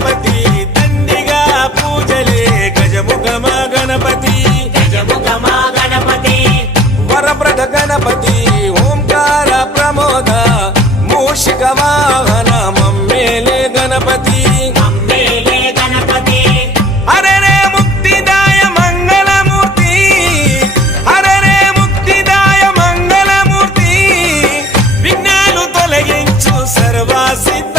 గణపతి దండిగా పూజలే గజముఖమ గణపతి వరప్రద గణపతి ఓంకార ప్రమోద మూషిక వాహన మమ్మేలే గణపతి హరరే ముక్తిదాయ మంగళమూర్తి హరరే ముక్తిదాయ మంగళమూర్తి విఘ్నాలు తొలగించు సర్వసిద్ధ